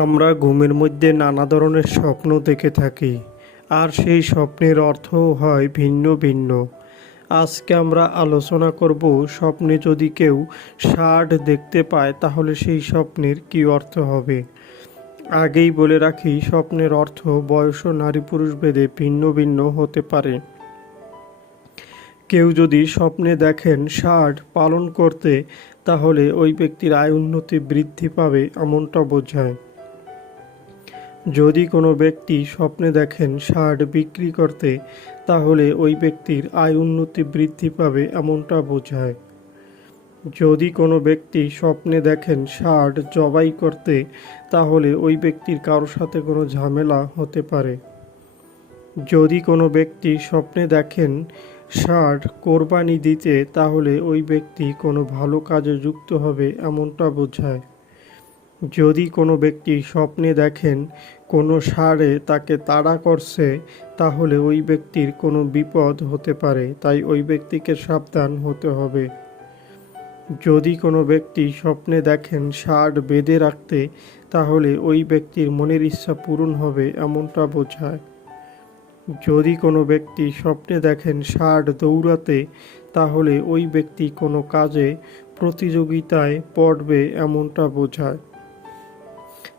আমরা ঘুমের মধ্যে নানা ধরনের স্বপ্ন দেখে থাকি, আর সেই স্বপ্নের অর্থও হয় ভিন্ন ভিন্ন। আজকে আমরা আলোচনা করব স্বপ্নে যদি কেউ ষাট দেখতে পায়, তাহলে সেই স্বপ্নের কী অর্থ হবে? আগেই বলে রাখি, স্বপ্নের অর্থ বয়স ও নারী পুরুষ ভেদে ভিন্ন ভিন্ন হতে পারে। কেউ যদি স্বপ্নে দেখেন ষাট পালন করতে, তাহলে ওই ব্যক্তির আয় উন্নতি বৃদ্ধি পাবে, এমনটা বোঝায়। যদি কোনো ব্যক্তি স্বপ্নে দেখেন শার্ট বিক্রি করতে, তাহলে ওই ব্যক্তির আয় উন্নতি বৃদ্ধি পাবে এমনটা বোঝায়। যদি কোনো ব্যক্তি স্বপ্নে দেখেন ষাট জবাই করতে, তাহলে ওই ব্যক্তির কারোর সাথে কোনো ঝামেলা হতে পারে। যদি কোনো ব্যক্তি স্বপ্নে দেখেন ষাট কোরবানি দিতে, তাহলে ওই ব্যক্তি কোনো ভালো কাজে যুক্ত হবে এমনটা বোঝায়। যদি কোনো ব্যক্তি স্বপ্নে দেখেন কোনো ষাঁড়ে তাকে তাড়া করছে, তাহলে ওই ব্যক্তির কোনো বিপদ হতে পারে, তাই ওই ব্যক্তিকে সাবধান হতে হবে। যদি কোনো ব্যক্তি স্বপ্নে দেখেন ষাঁড় বেঁধে রাখতে, তাহলে ওই ব্যক্তির মনের ইচ্ছা পূরণ হবে এমনটা বোঝায়। যদি কোনো ব্যক্তি স্বপ্নে দেখেন ষাঁড় দৌড়াতে, তাহলে ওই ব্যক্তি কোনো কাজে, প্রতিযোগিতায় পড়বে এমনটা বোঝায়।